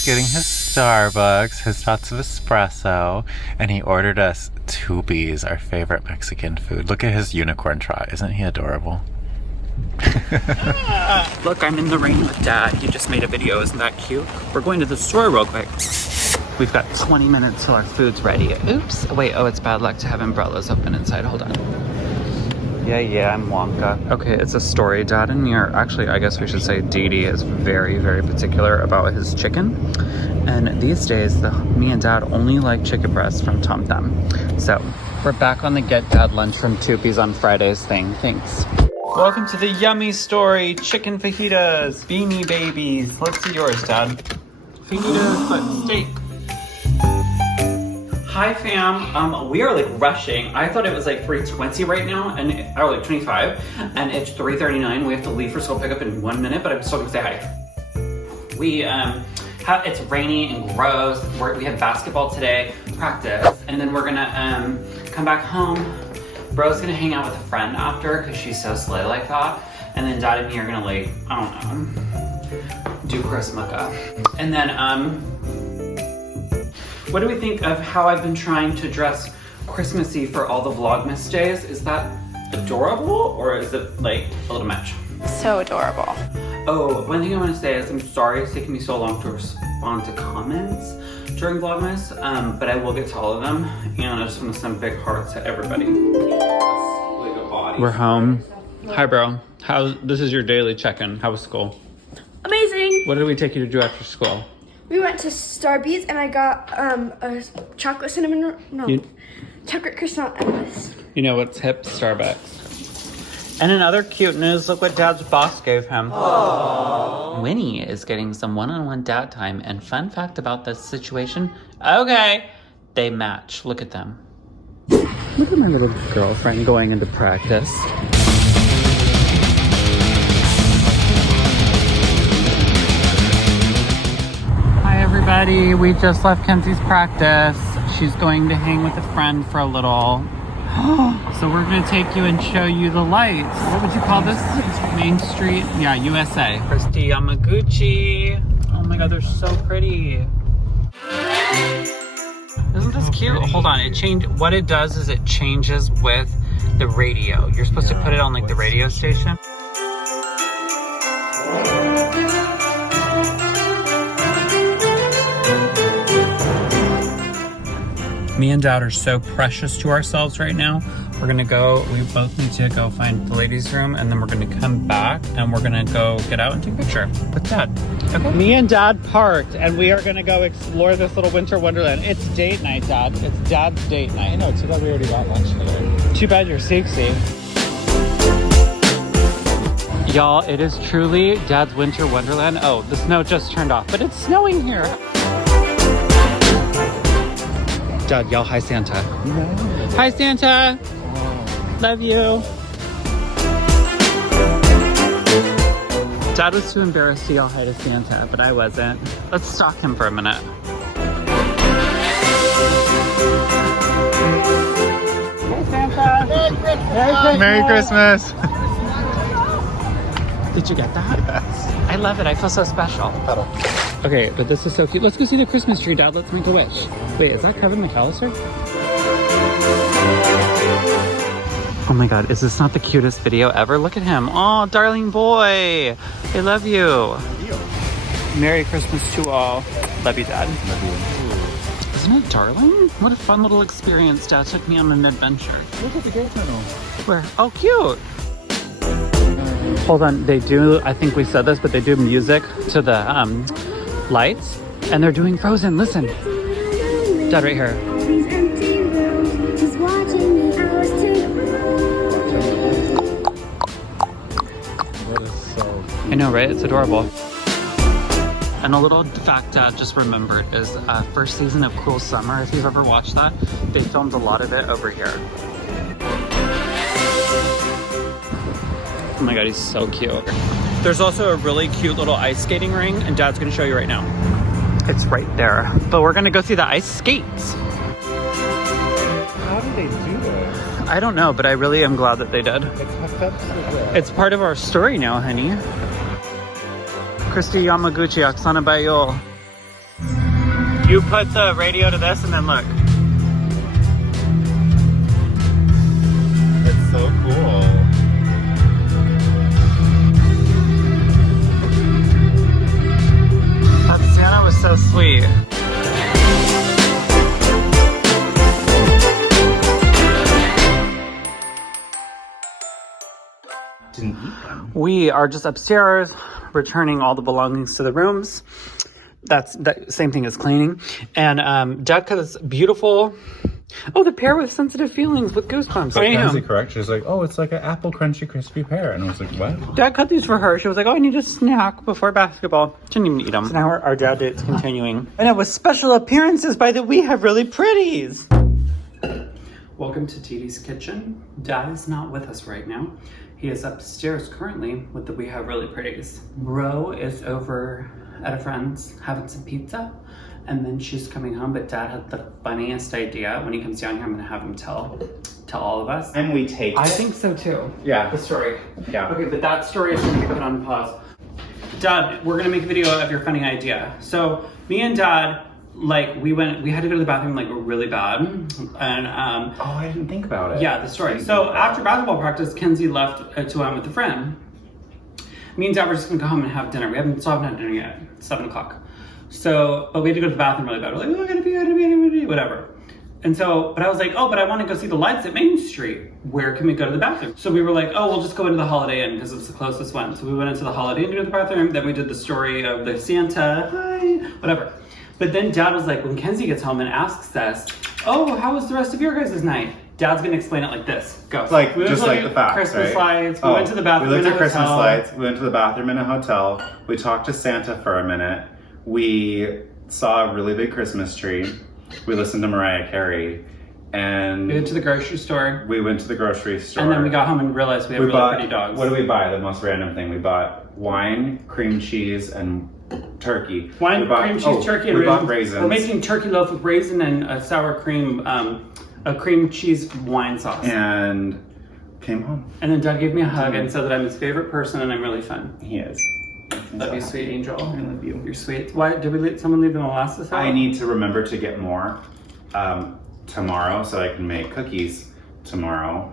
Daddy's getting his Starbucks, his shots of espresso, and he ordered us tubies, our favorite Mexican food. Look at his unicorn trot. Isn't he adorable? Look, I'm in the rain with Dad. He just made a video. Isn't that cute? We're going to the store real quick. We've got 20 minutes till our food's ready. Oops. Wait, oh, it's bad luck to have umbrellas open inside. Hold on. Yeah, I'm Wonka. Okay, it's a story. Dad and me are, actually, I guess we should say Dee Dee is very, very particular about his chicken. And these days, me and Dad only like chicken breasts from Tom Thumb. So, we're back on the Get Dad lunch from Tupi's on Fridays thing. Thanks. Welcome to the yummy story. Chicken fajitas, beanie babies. Let's see yours, Dad. Fajitas, but steak. Hi fam, we are like rushing. I thought it was like 3:20 right now, or like 25, and it's 3:39. We have to leave for school pickup in 1 minute, but I'm still gonna say hi. We it's rainy and gross. We have basketball today, practice, and then we're gonna come back home. Bro's gonna hang out with a friend after because she's so slay like that, and then Dad and me are gonna like, I don't know, do Chrismukkah, and then what do we think of how I've been trying to dress Christmassy for all the Vlogmas days? Is that adorable or is it like a little much? So adorable. Oh, one thing I want to say is I'm sorry it's taking me so long to respond to comments during Vlogmas, but I will get to all of them, and I just want to send big hearts to everybody. We're home. Hi, bro. This is your daily check-in. How was school? Amazing. What did we take you to do after school? We went to Starbucks and I got a chocolate cinnamon, chocolate croissant endless. You know what's hip? Starbucks. And in other cute news, look what Dad's boss gave him. Aww. Winnie is getting some one-on-one dad time, and fun fact about this situation, okay, they match. Look at them. Look at my little girlfriend going into practice. Everybody, we just left Kenzie's practice. She's going to hang with a friend for a little. So we're going to take you and show you the lights. What would you call this? Main Street? Yeah, USA. Christy Yamaguchi. Oh my god, they're so pretty. Isn't this cute? Hold on, what it does is it changes with the radio. You're supposed to put it on like the radio station. Me and Dad are so precious to ourselves right now. We both need to go find the ladies' room, and then we're gonna come back and we're gonna go get out and take a picture with Dad. Okay. Me and Dad parked, and we are gonna go explore this little winter wonderland. It's date night, Dad. It's Dad's date night. I know, too bad we already got lunch today. Too bad you're sexy. Y'all, it is truly Dad's winter wonderland. Oh, the snow just turned off, but it's snowing here. Dad, yell hi Santa. No. Hi Santa. Oh. Love you. Dad was too embarrassed to yell hi to Santa, but I wasn't. Let's stalk him for a minute. Hey Santa. Merry Christmas. Did you get that? Yes. I love it. I feel so special. Pedal. Okay, but this is so cute. Let's go see the Christmas tree, Dad. Let's make a wish. Wait, is that Kevin McAllister? Oh my god, is this not the cutest video ever? Look at him. Oh, darling boy. I love you. Merry Christmas to all. Love you, Dad. Love you. Isn't it darling? What a fun little experience. Dad took me on an adventure. Look at the gate tunnel. Where? Oh, cute. Hold on, they do, I think we said this, but they do music to the lights, and they're doing Frozen. Listen. Dad, right here. That is so cute. I know, right? It's adorable. And a little fact Dad just remembered is first season of Cruel Summer. If you've ever watched that, they filmed a lot of it over here. Oh my god, he's so cute. There's also a really cute little ice skating ring, and Dad's gonna show you right now. It's right there. But we're gonna go see the ice skates. How did they do this? I don't know, but I really am glad that they did. It's It's part of our story now, honey. Christy Yamaguchi, Oksana Bayol. You put the radio to this and then look. It's so cool. That Santa was so sweet. Didn't eat them. We are just upstairs, returning all the belongings to the rooms. That's the same thing as cleaning. And Dad got this beautiful, the pear with sensitive feelings with goosebumps. Like Kenzie correct. She was like, oh, it's like an apple crunchy crispy pear. And I was like, what? Dad cut these for her. She was like, oh, I need a snack before basketball. She didn't even eat them. So now our dad date's continuing. And it was special appearances by the We Have Really Pretties. Welcome to TD's kitchen. Dad is not with us right now. He is upstairs currently with the We Have Really Pretties. Ro is over at a friend's having some pizza, and then she's coming home, but Dad had the funniest idea. When he comes down here, I'm gonna have him tell all of us. And we take I think so too. Yeah. The story. Yeah. Okay, but that story is gonna be put on pause. Dad, we're gonna make a video of your funny idea. So me and Dad, like we had to go to the bathroom like really bad, and I didn't think about it. yeah, the story. So after basketball practice, Kenzie left to with a friend. Me and Dad were just gonna go home and have dinner. We haven't had dinner yet. It's 7 o'clock. So, but we had to go to the bathroom really bad. We're like, oh, I gotta pee, whatever. And so, but I was like, oh, but I want to go see the lights at Main Street. Where can we go to the bathroom? So we were like, oh, we'll just go into the Holiday Inn because it's the closest one. So we went into the Holiday Inn to go to the bathroom. Then we did the story of the Santa, hi, whatever. But then Dad was like, when Kenzie gets home and asks us, oh, how was the rest of your guys' night? Dad's gonna explain it like this. Go. Like, we just like the facts, Christmas right? lights. We went to the bathroom. We looked in at a Christmas hotel. lights. We went to the bathroom in a hotel. We talked to Santa for a minute. We saw a really big Christmas tree. We listened to Mariah Carey. And We went to the grocery store. we went to the grocery store. And then we got home and realized we have really pretty dogs. What did we buy? The most random thing. We bought wine, cream cheese, and turkey. Wine, cream cheese, turkey, and we bought raisins. raisins. We're making turkey loaf with raisin and a sour cream, a cream cheese wine sauce. And came home. And then Dad gave me a hug and said that I'm his favorite person and I'm really fun. He is. Love you, sweet angel. I love you. You're sweet. Why did we let someone leave the molasses out? I need to remember to get more tomorrow so I can make cookies tomorrow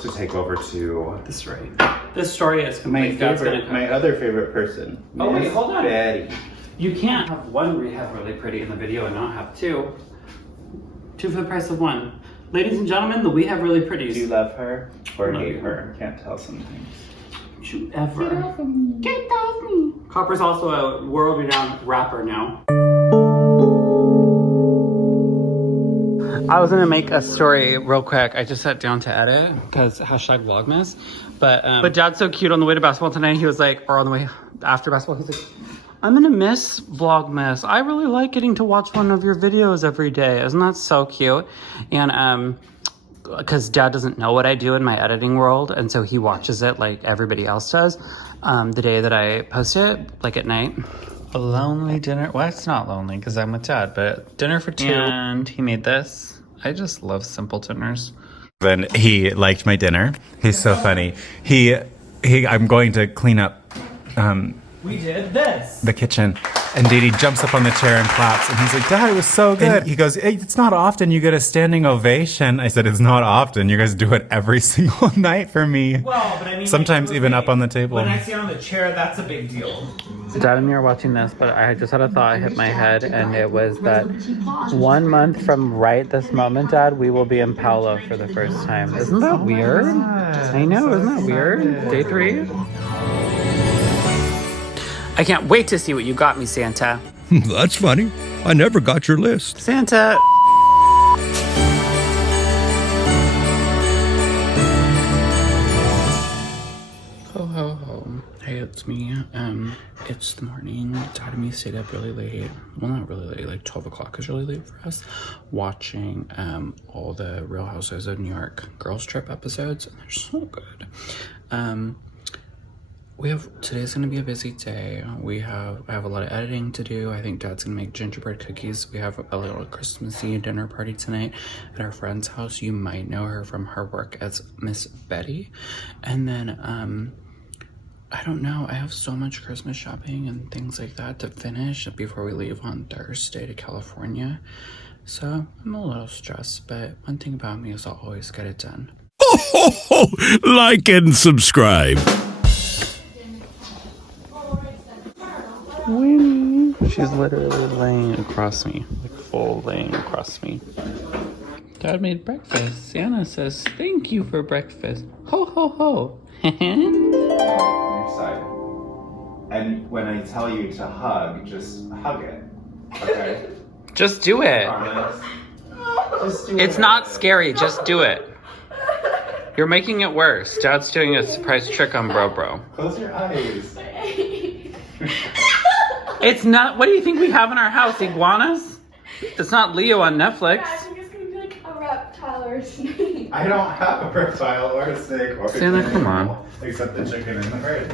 to take over to This story. This story is complete. my other favorite person. Oh, wait, Miss hold on. Betty. You can't have one We Have Really Pretty in the video and not have two. Two for the price of one. Ladies and gentlemen, the We Have Really Pretties. Do you love her or Love hate you. her? Can't tell sometimes. Don't you ever. Get off me. Copper's also a world-renowned rapper now. I was gonna make a story real quick. I just sat down to edit because #VLOGMAS. But Dad's so cute on the way to basketball tonight. He was like, or on the way after basketball, he's like, I'm gonna miss Vlogmas. I really like getting to watch one of your videos every day. Isn't that so cute? And because Dad doesn't know what I do in my editing world, and so he watches it like everybody else does. The day that I post it, like at night. A lonely dinner. Well, it's not lonely because I'm with Dad, but dinner for two. And he made this. I just love simple dinners. Then he liked my dinner. He's so funny. I'm going to clean up We did this. the kitchen. And Didi jumps up on the chair and claps. And he's like, Dad, it was so good. And he goes, hey, it's not often you get a standing ovation. I said, it's not often. You guys do it every single night for me. Well, but I mean, Sometimes even up on the table. When I sit on the chair, that's a big deal. Dad and me are watching this, but I just had a thought hit my head, and it was that 1 month from right this moment, Dad, we will be in Paolo for the first time. Isn't that weird? I know, isn't that weird? Day 3? I can't wait to see what you got me, Santa. That's funny. I never got your list. Santa! Ho, ho, ho. Hey, it's me. It's the morning. Dad and me stayed up really late. Well, not really late, like 12 o'clock is really late for us. Watching all the Real Housewives of New York girls trip episodes, and they're so good. Today's gonna be a busy day. I have a lot of editing to do. I think Dad's gonna make gingerbread cookies. We have a little Christmassy dinner party tonight at our friend's house. You might know her from her work as Miss Betty. And then I don't know. I have so much Christmas shopping and things like that to finish before we leave on Thursday to California. So I'm a little stressed, but one thing about me is I'll always get it done. Like and subscribe. Winnie. She's literally laying across me, like full laying across me. Dad made breakfast. Santa says, thank you for breakfast. Ho, ho, ho. Your side. And when I tell you to hug, just hug it. Okay? Just do it. Promise? Just do It's it. not scary. Just do it. You're making it worse. Dad's doing a surprise trick on Bro. Close your eyes. It's not. What do you think we have in our house? Iguanas? It's not Leo on Netflix. I think it's gonna be like a reptile or a snake. I don't have a reptile or a snake or Santa, an come on. animal except the chicken in the fridge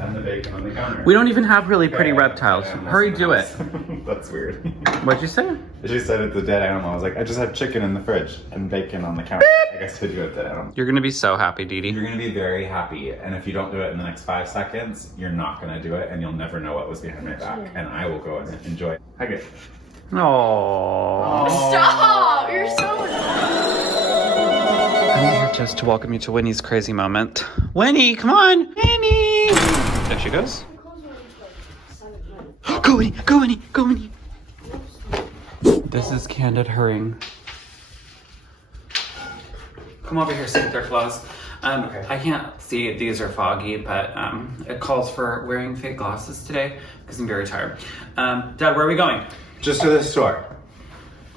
and the bacon on the counter. We don't even have really pretty Okay, reptiles. animals Hurry, in the do it. house. That's weird. What'd you say? She said it's a dead animal. I was like, I just have chicken in the fridge and bacon on the counter. I guess I do a dead animal. You're gonna be so happy, Dee Dee. You're gonna be very happy, and if you don't do it in the next 5 seconds, you're not gonna do it, and you'll never know what was behind my back, and I will go and enjoy it. Hug it. Aww. Stop! You're so I'm here just to welcome you to Winnie's crazy moment. Winnie, come on! Winnie! There she goes. Go, Winnie! Go, Winnie! Go, Winnie! This is Candid hurrying. Come over here, Santa Claus. I can't see, these are foggy, but it calls for wearing fake glasses today because I'm very tired. Dad, where are we going? Just to the store.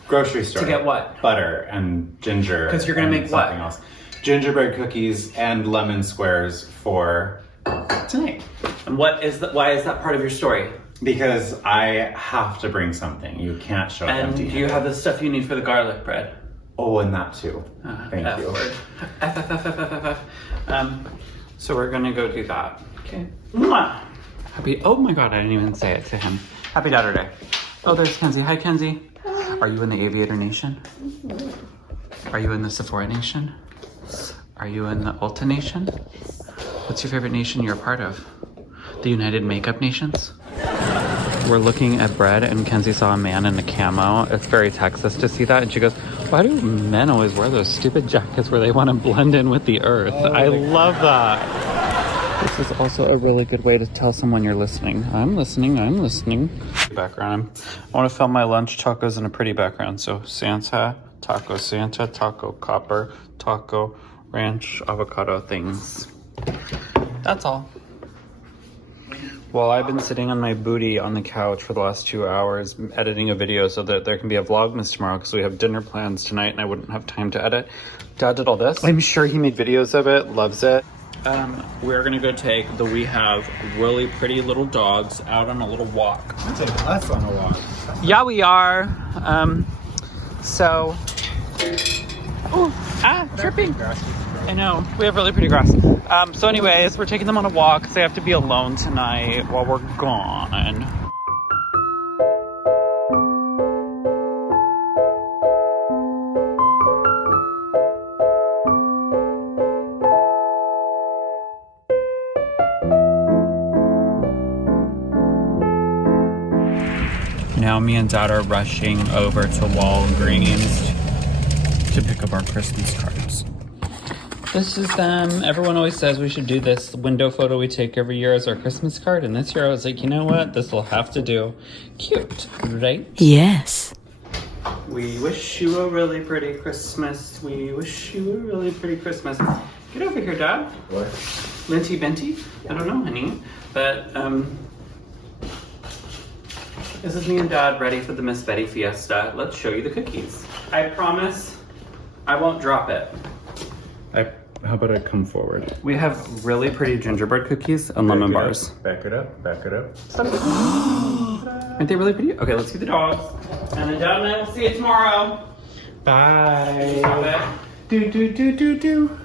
Grocery store. To get what? Butter and ginger. 'Cause you're gonna and make what? something else. Gingerbread cookies and lemon squares for tonight. And why is that part of your story? Because I have to bring something. You can't show up And do empty-handed. you have the stuff you need for the garlic bread? Oh, and that too. Thank F you. word. F. So we're gonna go do that. Okay. Mwah. Happy, oh my god, I didn't even say it to him. Happy Daughter Day. Oh, there's Kenzie. Hi, Kenzie. Are you in the Aviator Nation? Are you in the Sephora Nation? Are you in the Ulta Nation? What's your favorite nation you're a part of? The United Makeup Nations? We're looking at bread and Kenzie saw a man in a camo. It's very Texas to see that. And she goes, why do men always wear those stupid jackets where they want to blend in with the earth? I love that. This is also a really good way to tell someone you're listening. I'm listening, I'm listening. Background. I want to film my lunch tacos in a pretty background. So Santa, taco, copper, taco, ranch, avocado things. That's all. Well, I've been sitting on my booty on the couch for the last 2 hours editing a video so that there can be a Vlogmas tomorrow because we have dinner plans tonight and I wouldn't have time to edit. Dad did all this. I'm sure he made videos of it, loves it. We're gonna go take the We Have really pretty little dogs out on a little walk. Take us on a walk. Yeah, we are. Tripping. I know, we have really pretty grass. So anyways, we're taking them on a walk because they have to be alone tonight while we're gone. Now me and Dad are rushing over to Walgreens to pick up our Christmas cards. This is them. Everyone always says we should do this window photo we take every year as our Christmas card. And this year I was like, you know what? This will have to do. Cute, right? Yes. We wish you a really pretty Christmas. We wish you a really pretty Christmas. Get over here, Dad. What? Linty Binty? I don't know, honey. But, this is me and Dad ready for the Miss Betty Fiesta. Let's show you the cookies. I promise I won't drop it. How about I come forward? We have really pretty gingerbread cookies and lemon bars. Back it up. Back it up. Aren't they really pretty? Okay, let's see the dogs. And then Dad and I will see you tomorrow. Bye. Stop it. Do.